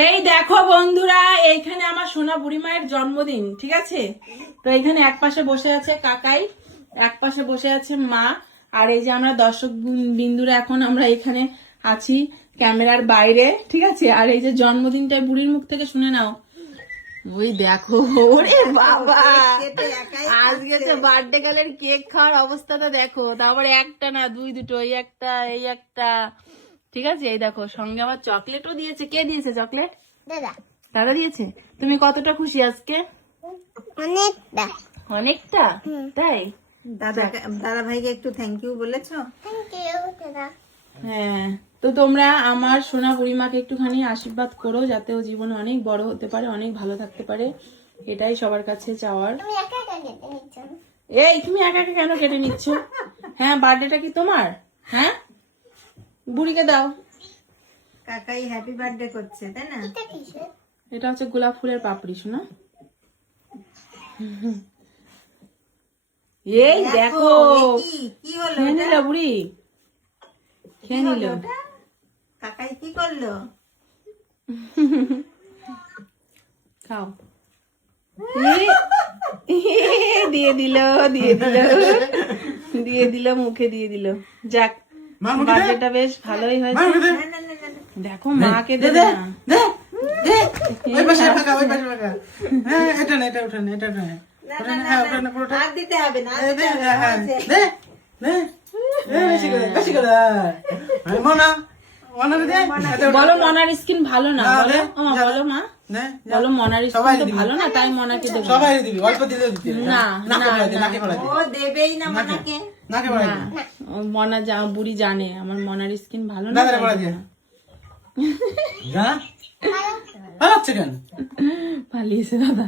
এই দেখো বন্ধুরা, এইখানে আমার সোনা বুড়ি মায়ের জন্মদিন, ঠিক আছে? তো এখানে এক পাশে বসে আছে কাকাই, এক পাশে বসে আছে মা, আর এই যে আমরা দর্শক বিন্দুরা এখন আমরা এখানে আছি ক্যামেরার বাইরে, ঠিক আছে? আর এই যে জন্মদিনটা বুড়ির মুখ থেকে শুনে নাও। ওই দেখো, ওরে বাবা, আজকে তো বার্থডে গালের কেক খাওয়ার অবস্থাটা দেখো। তারপরে একটা না দুটো, এই একটা, ঠিক আছে? এই দেখো, সঙ্গে আবার চকলেটও দিয়েছে। কে দিয়েছে চকলেট? দাদা। দাদা দিয়েছে। তুমি কতটা খুশি আজকে? অনেকটা। অনেকটা? তাই? দাদা ভাইকে একটু থ্যাংক ইউ বলেছো? থ্যাংক ইউ দাদা। হ্যাঁ, তো তোমরা আমার সোনা বুড়িমাকে একটুখানি আশীর্বাদ করো, যাতে ও জীবনে অনেক বড় হতে পারে, অনেক ভালো থাকতে পারে, এটাই সবার কাছে চাওয়ার। তুমি একা একা কেটে নিচ্ছ? এই তুমি একা একা কেন কেটে নিচ্ছ? হ্যাঁ, বার্থডেটা কি তোমার? হ্যাঁ, বুড়িকে দাও। কাকাই হ্যাপি বার্থডে করছে, তাই না? এটা কিসের? এটা হচ্ছে গোলাপ ফুলের পাপড়ি, শোনা। এই দেখো, কি হলো খেয়ে এটা? নিল বুড়ি, খেয়ে নিল। ওটা? কাকাই কি করলো? খাও। দিয়ে দিল, দিয়ে দিল, মুখে দিয়ে দিল। যাক, বার্থডেটা বেশ ভালোই হয়েছে। না, না, না, না, না। দেখো, মাকে দে না। ওই পাশে ফাঁকা, ওই পাশে ফাঁকা। হ্যাঁ, এটা না, এটা উঠানে, এটা না। উঠানে, হ্যাঁ, উঠানে, পুরোটা। আর দিতে হবে না, আর দিতে হবে না। হ্যাঁ, দে, দে। বেশি করে, বেশি করে। হ্যাঁ, মনা, মনারে দে। বলো মনার স্কিন ভালো না, না, বলো। দে, আমার বলো মা, দে, যা। বলো মনার সবাই স্কিন তো দিবি। ভালো না, তাই মনাকে দেবো। সবাই দিবি, অল্প দিলেও দিতে হবে। না, নাকে না, ফেলাই দে, না। নাকে ফেলাই দে। ও দেবেই না মনাকে। নাকে ফেলাই না, দে। মনা বুড়ি জানে আমার মনার স্কিন ভালো না, দাদারে তাই ফেলাই দেবো দে। না। যা। পালাচ্ছে কেন? পালিয়েছে দাদা।